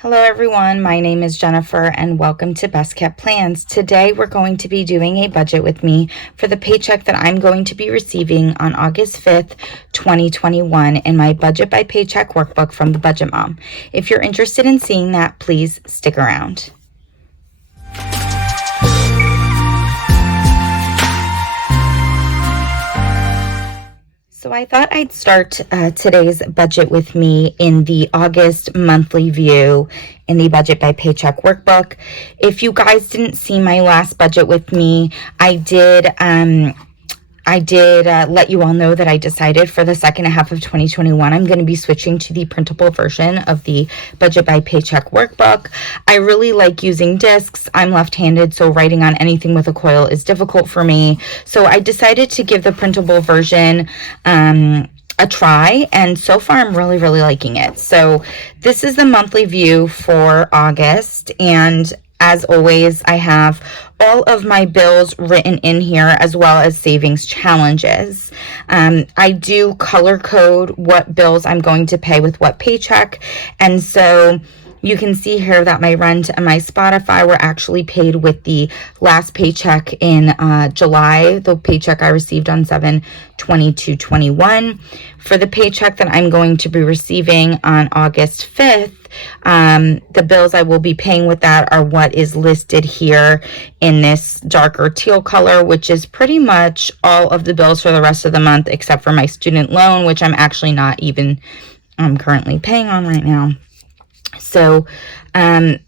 Hello everyone, my name is Jennifer and welcome to Best Kept Plans. Today we're going to be doing a budget with me for the paycheck that I'm going to be receiving on August 5th, 2021 in my Budget by Paycheck Workbook from the Budget Mom. If you're interested in seeing that, please stick around. So I thought I'd start today's budget with me in the August monthly view in the Budget by Paycheck Workbook. If you guys didn't see my last budget with me, I did let you all know that I decided for the second half of 2021, I'm going to be switching to the printable version of the Budget by Paycheck Workbook. I really like using discs. I'm left-handed, so writing on anything with a coil is difficult for me. So I decided to give the printable version a try, and so far I'm really liking it. So this is the monthly view for August, and as always, I have all of my bills written in here as well as savings challenges. I do color code what bills I'm going to pay with what paycheck, and so you can see here that my rent and my Spotify were actually paid with the last paycheck in July, the paycheck I received on 7/22/21. For the paycheck that I'm going to be receiving on August 5th, the bills I will be paying with that are what is listed here in this darker teal color, which is pretty much all of the bills for the rest of the month except for my student loan, which I'm actually not even currently paying on right now. So I'm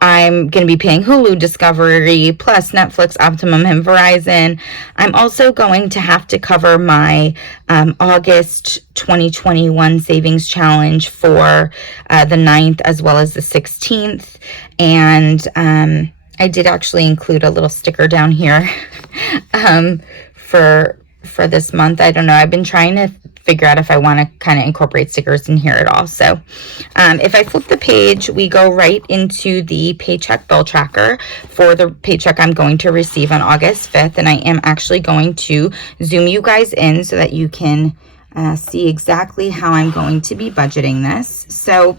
going to be paying Hulu, Discovery, plus Netflix, Optimum, and Verizon. I'm also going to have to cover my August 2021 savings challenge for the 9th as well as the 16th. And I did actually include a little sticker down here for this month. I don't know. I've been trying to figure out if I want to kind of incorporate stickers in here at all. So if I flip the page, we go right into the paycheck bill tracker for the paycheck I'm going to receive on August 5th. And I am actually going to zoom you guys in so that you can see exactly how I'm going to be budgeting this. So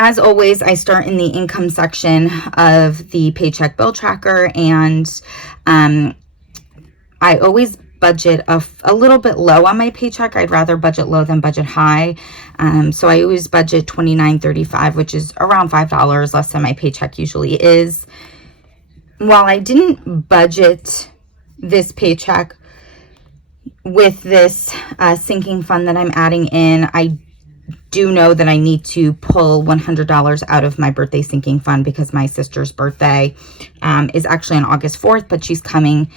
as always, I start in the income section of the paycheck bill tracker, and I always budget a little bit low on my paycheck. I'd rather budget low than budget high. So I always budget $29.35, which is around $5 less than my paycheck usually is. While I didn't budget this paycheck with this sinking fund that I'm adding in, I do know that I need to pull $100 out of my birthday sinking fund because my sister's birthday is actually on August 4th, but she's coming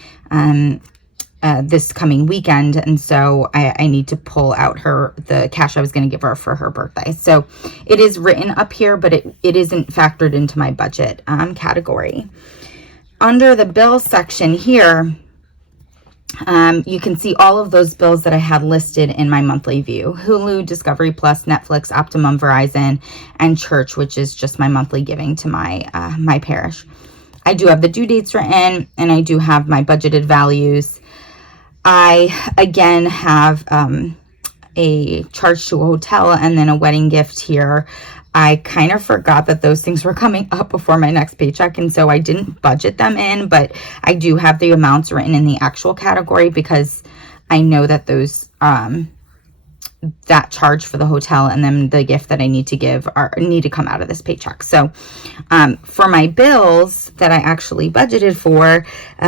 this coming weekend, and so I need to pull out the cash I was going to give her for her birthday. So it is written up here, but it isn't factored into my budget category. Under the bills section here, you can see all of those bills that I had listed in my monthly view: Hulu, Discovery Plus, Netflix, Optimum, Verizon, and church, which is just my monthly giving to my parish. I do have the due dates written, and I do have my budgeted values. I, again, have a charge to a hotel and then a wedding gift here. I kind of forgot that those things were coming up before my next paycheck, and so I didn't budget them in, but I do have the amounts written in the actual category because I know that those that charge for the hotel and then the gift that I need to give need to come out of this paycheck. So for my bills that I actually budgeted for,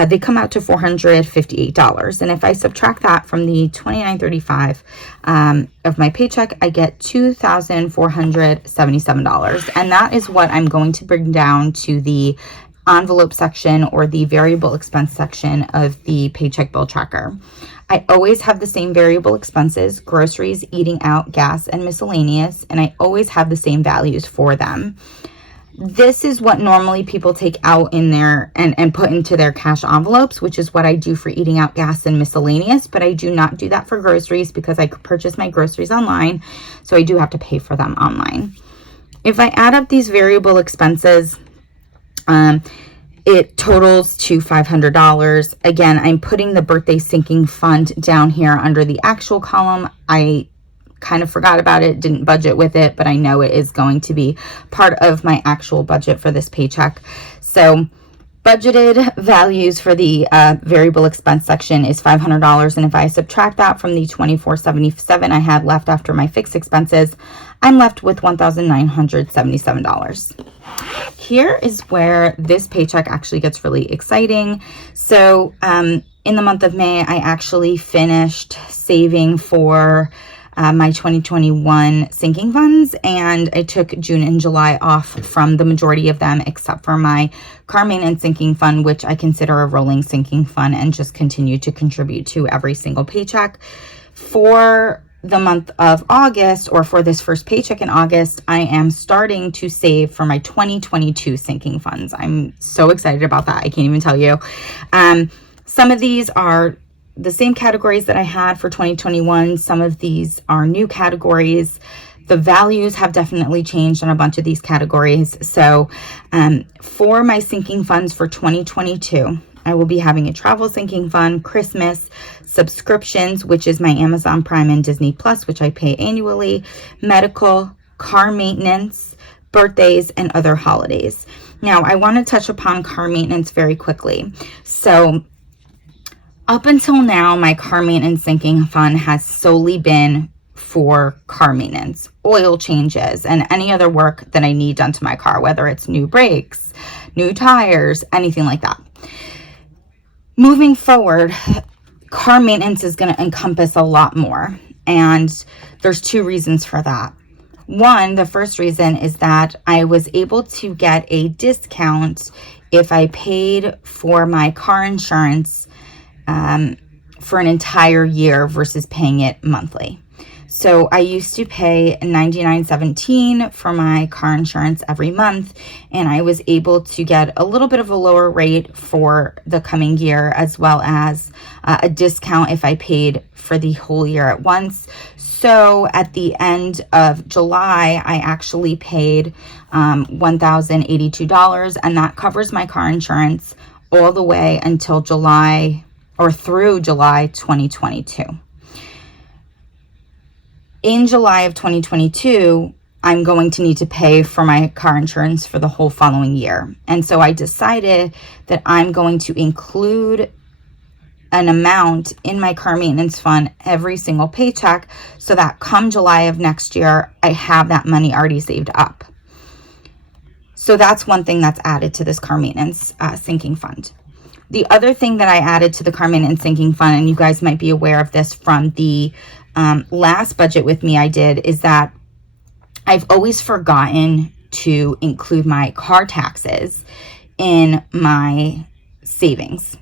they come out to $458. And if I subtract that from the $29.35 of my paycheck, I get $2,477. And that is what I'm going to bring down to the envelope section or the variable expense section of the paycheck bill tracker. I always have the same variable expenses: groceries, eating out, gas, and miscellaneous, and I always have the same values for them. This is what normally people take out in there and put into their cash envelopes, which is what I do for eating out, gas, and miscellaneous, but I do not do that for groceries because I purchase my groceries online, so I do have to pay for them online. If I add up these variable expenses, it totals to $500. Again, I'm putting the birthday sinking fund down here under the actual column. I kind of forgot about it, didn't budget with it, but I know it is going to be part of my actual budget for this paycheck. So budgeted values for the variable expense section is $500. And if I subtract that from the $2,477 I had left after my fixed expenses, I'm left with $1,977. Here is where this paycheck actually gets really exciting. So in the month of May, I actually finished saving for my 2021 sinking funds, and I took June and July off from the majority of them except for my car maintenance sinking fund, which I consider a rolling sinking fund and just continue to contribute to every single paycheck. For the month of August, or for this first paycheck in August, I am starting to save for my 2022 sinking funds. I'm so excited about that. I can't even tell you. Some of these are the same categories that I had for 2021. Some of these are new categories. The values have definitely changed on a bunch of these categories. So for my sinking funds for 2022, I will be having a travel sinking fund, Christmas, subscriptions, which is my Amazon Prime and Disney Plus, which I pay annually, medical, car maintenance, birthdays, and other holidays. Now, I want to touch upon car maintenance very quickly. So up until now, my car maintenance sinking fund has solely been for car maintenance, oil changes, and any other work that I need done to my car, whether it's new brakes, new tires, anything like that. Moving forward, car maintenance is going to encompass a lot more, and there's two reasons for that. One, the first reason is that I was able to get a discount if I paid for my car insurance for an entire year versus paying it monthly. So I used to pay $99.17 for my car insurance every month, and I was able to get a little bit of a lower rate for the coming year, as well as a discount if I paid for the whole year at once. So at the end of July, I actually paid $1,082, and that covers my car insurance all the way until July, or through July 2022. In July of 2022, I'm going to need to pay for my car insurance for the whole following year. And so I decided that I'm going to include an amount in my car maintenance fund every single paycheck, so that come July of next year, I have that money already saved up. So that's one thing that's added to this car maintenance sinking fund. The other thing that I added to the car maintenance sinking fund, and you guys might be aware of this from the last budget with me I did, is that I've always forgotten to include my car taxes in my savings.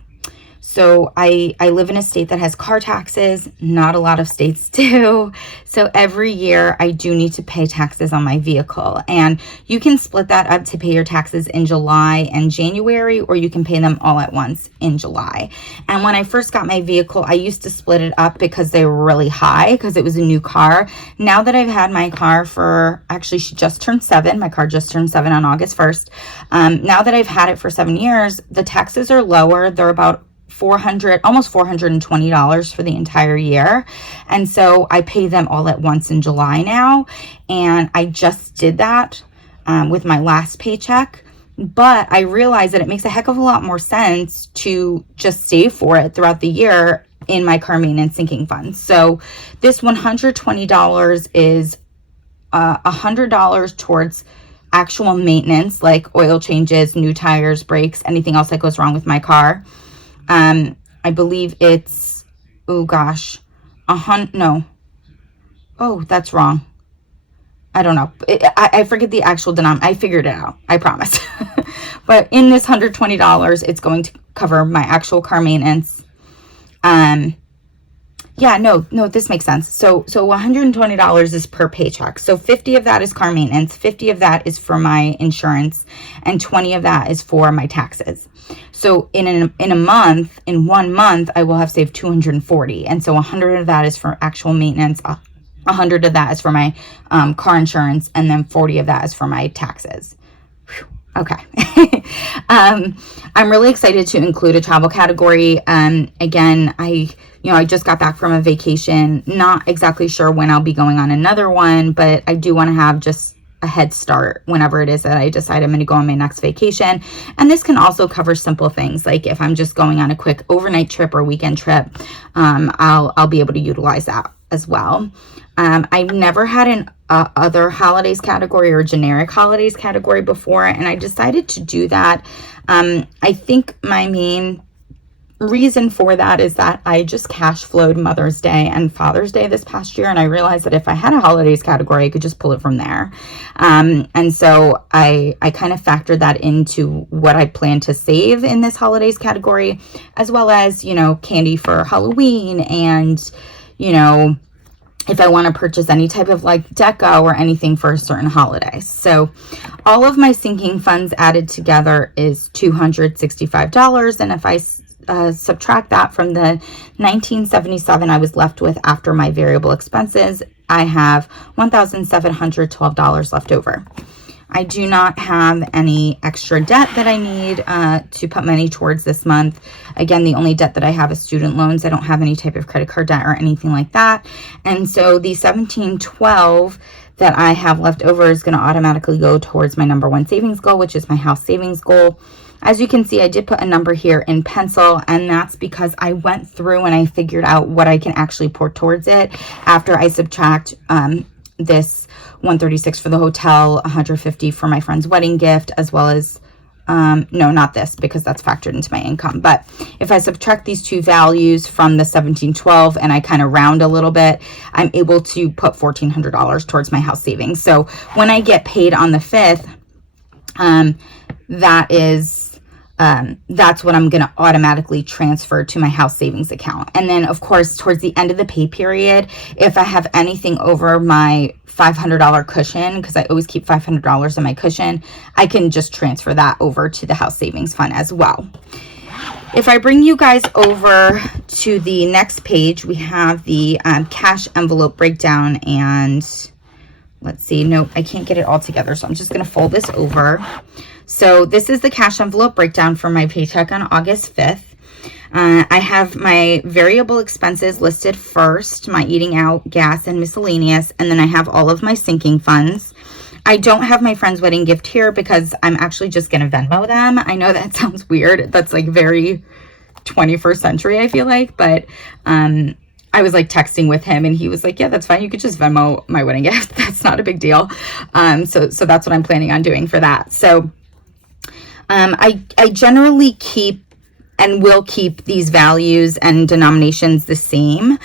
So I live in a state that has car taxes. Not a lot of states do. So every year I do need to pay taxes on my vehicle. And you can split that up to pay your taxes in July and January, or you can pay them all at once in July. And when I first got my vehicle, I used to split it up because they were really high because it was a new car. Now that I've had my car for, actually she just turned 7. My car just turned 7 on August 1st. Now that I've had it for 7 years, the taxes are lower. They're about almost $420 for the entire year. And so I pay them all at once in July now. And I just did that with my last paycheck. But I realized that it makes a heck of a lot more sense to just save for it throughout the year in my car maintenance sinking fund. So this $120 is $100 towards actual maintenance, like oil changes, new tires, brakes, anything else that goes wrong with my car. I believe it's, oh gosh, no. Oh, that's wrong. I don't know. I forget the actual denominator. I figured it out. I promise. But in this $120, it's going to cover my actual car maintenance. Yeah, no, this makes sense. So $120 is per paycheck. So 50 of that is car maintenance, 50 of that is for my insurance, and 20 of that is for my taxes. So in 1 month, I will have saved 240. And so 100 of that is for actual maintenance, 100 of that is for my car insurance, and then 40 of that is for my taxes. Whew. Okay. I'm really excited to include a travel category. Again, I just got back from a vacation, not exactly sure when I'll be going on another one, but I do want to have just a head start whenever it is that I decide I'm going to go on my next vacation. And this can also cover simple things like if I'm just going on a quick overnight trip or weekend trip, I'll be able to utilize that as well. I've never had an other holidays category or generic holidays category before, and I decided to do that. I think my main reason for that is that I just cash flowed Mother's Day and Father's Day this past year, and I realized that if I had a holidays category, I could just pull it from there. And so I kind of factored that into what I plan to save in this holidays category, as well as, candy for Halloween and, if I want to purchase any type of like deco or anything for a certain holiday. So all of my sinking funds added together is $265. And if I subtract that from the $1,977 I was left with after my variable expenses, I have $1,712 left over. I do not have any extra debt that I need to put money towards this month. Again, the only debt that I have is student loans. I don't have any type of credit card debt or anything like that. And so the $1,712 that I have left over is going to automatically go towards my number one savings goal, which is my house savings goal. As you can see, I did put a number here in pencil, and that's because I went through and I figured out what I can actually pour towards it after I subtract this $136 for the hotel, $150 for my friend's wedding gift, as well as no, not this, because that's factored into my income. But if I subtract these two values from the $1,712 and I kind of round a little bit, I'm able to put $1,400 towards my house savings. So when I get paid on the 5th, that's what I'm going to automatically transfer to my house savings account. And then, of course, towards the end of the pay period, if I have anything over my $500 cushion, because I always keep $500 in my cushion, I can just transfer that over to the house savings fund as well. If I bring you guys over to the next page, we have the cash envelope breakdown, and let's see, nope, I can't get it all together, so I'm just going to fold this over. So this is the cash envelope breakdown for my paycheck on August 5th. I have my variable expenses listed first, my eating out, gas, and miscellaneous, and then I have all of my sinking funds. I don't have my friend's wedding gift here because I'm actually just going to Venmo them. I know that sounds weird. That's like very 21st century, I feel like, but I was like texting with him and he was like, yeah, that's fine. You could just Venmo my wedding gift. That's not a big deal. So that's what I'm planning on doing for that. So I generally keep and will keep these values and denominations the same.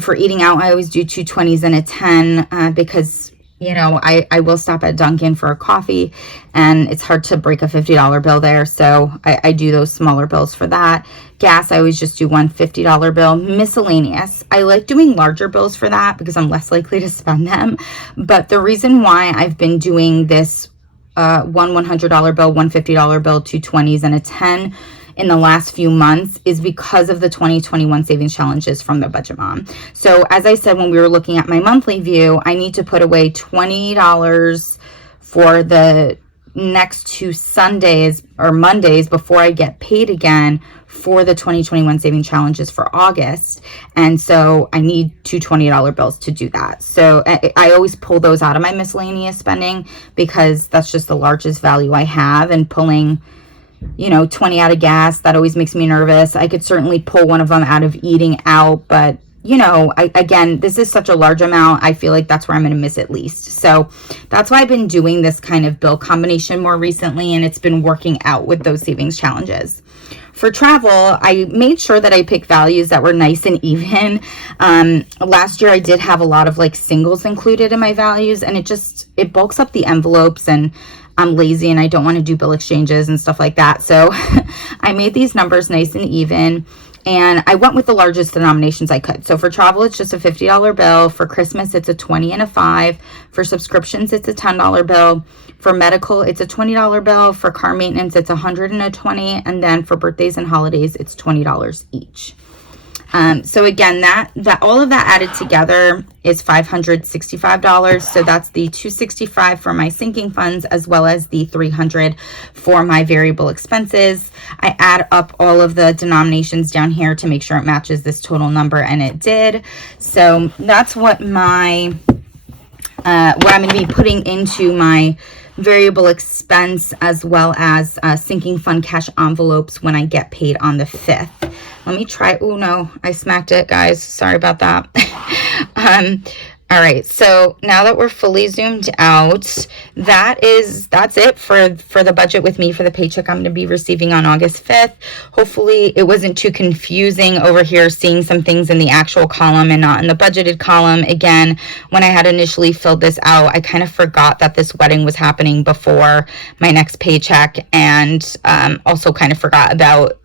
For eating out, I always do 2 20s and a 10 because, I will stop at Dunkin' for a coffee and it's hard to break a $50 bill there. So I do those smaller bills for that. Gas, I always just do one $50 bill. Miscellaneous, I like doing larger bills for that because I'm less likely to spend them. But the reason why I've been doing this one $100 bill, one $50 bill, 2 20s, and a 10 in the last few months is because of the 2021 savings challenges from the Budget Mom. So as I said, when we were looking at my monthly view, I need to put away $20 for the next 2 Sundays or Mondays before I get paid again for the 2021 saving challenges for August. And so I need 2 $20 bills to do that. So I always pull those out of my miscellaneous spending because that's just the largest value I have, and pulling 20 out of gas, that always makes me nervous. I could certainly pull one of them out of eating out, but again, this is such a large amount. I feel like that's where I'm going to miss at least. So that's why I've been doing this kind of bill combination more recently, and it's been working out with those savings challenges. For travel, I made sure that I picked values that were nice and even. Last year, I did have a lot of like singles included in my values, and it bulks up the envelopes, and I'm lazy and I don't want to do bill exchanges and stuff like that. So I made these numbers nice and even, and I went with the largest denominations I could. So for travel, it's just a $50 bill. For Christmas, it's a 20 and a 5. For subscriptions, it's a $10 bill. For medical, it's a $20 bill. For car maintenance, it's $100 and a 20. And then for birthdays and holidays, it's $20 each. So again, that all of that added together is $565. So that's the $265 for my sinking funds, as well as the $300 for my variable expenses. I add up all of the denominations down here to make sure it matches this total number, and it did. So that's what I'm going to be putting into my variable expense, as well as sinking fund cash envelopes when I get paid on the 5th. Let me try. Oh no, I smacked it, guys. Sorry about that. All right, so now that we're fully zoomed out, that's it for the budget with me for the paycheck I'm going to be receiving on August 5th. Hopefully it wasn't too confusing over here, seeing some things in the actual column and not in the budgeted column. Again, when I had initially filled this out, I kind of forgot that this wedding was happening before my next paycheck, and also kind of forgot about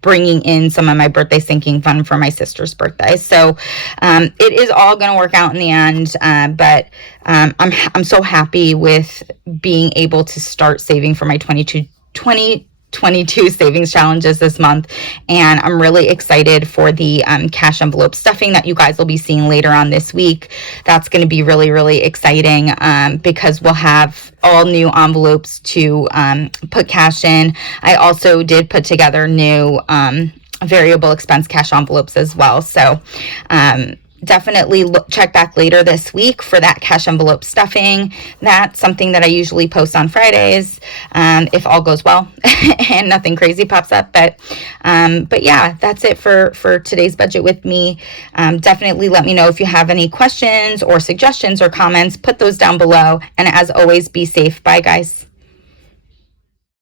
bringing in some of my birthday sinking fund for my sister's birthday. So it is all going to work out in the end, but I'm so happy with being able to start saving for my 2022 savings challenges this month, and I'm really excited for the cash envelope stuffing that you guys will be seeing later on this week. That's going to be really, really exciting because we'll have all new envelopes to put cash in. I also did put together new variable expense cash envelopes as well. So definitely check back later this week for that cash envelope stuffing. That's something that I usually post on Fridays, if all goes well and nothing crazy pops up. But yeah, that's it for today's budget with me. Definitely let me know if you have any questions or suggestions or comments. Put those down below. And as always, be safe. Bye, guys.